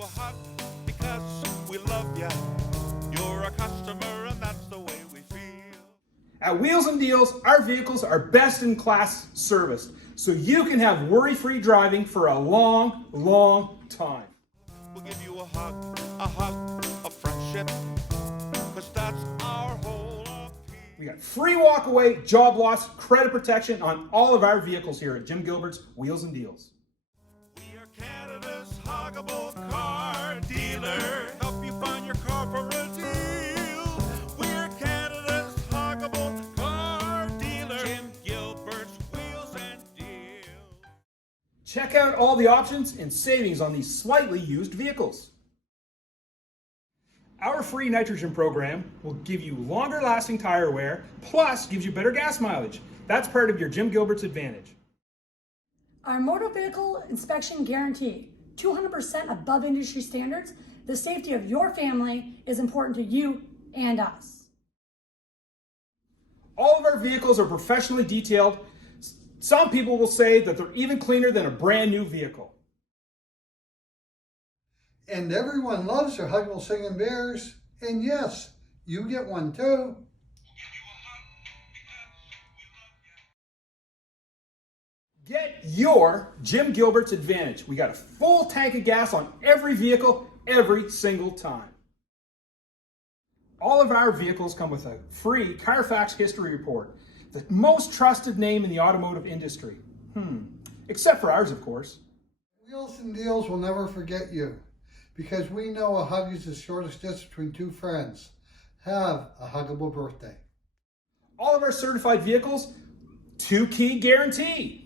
you a hug because we love you. You're a customer and that's the way we feel. At Wheels and Deals, our vehicles are best in class serviced, so you can have worry-free driving for a long, long time. We'll give you a hug of friendship, because that's our whole appeal. We got free walk-away, job loss, credit protection on all of our vehicles here at Jim Gilbert's Wheels and Deals. We are Canada's huggable car dealer. Help you find your car for a deal. We're Canada's huggable car dealer. Jim Gilbert's Wheels and Deals. Check out all the options and savings on these slightly used vehicles. Our free nitrogen program will give you longer lasting tire wear, plus gives you better gas mileage. That's part of your Jim Gilbert's advantage. Our motor vehicle inspection guarantee, 200% above industry standards. The safety of your family is important to you and us. All of our vehicles are professionally detailed. Some people will say that they're even cleaner than a brand new vehicle. And everyone loves their huggable singing bears. And yes, you get one too. Get your Jim Gilbert's advantage. We got a full tank of gas on every vehicle, every single time. All of our vehicles come with a free Carfax history report, the most trusted name in the automotive industry. Except for ours, of course. Wheels and Deals will never forget you, because we know a hug is the shortest distance between two friends. Have a huggable birthday. All of our certified vehicles, 2-key guarantee.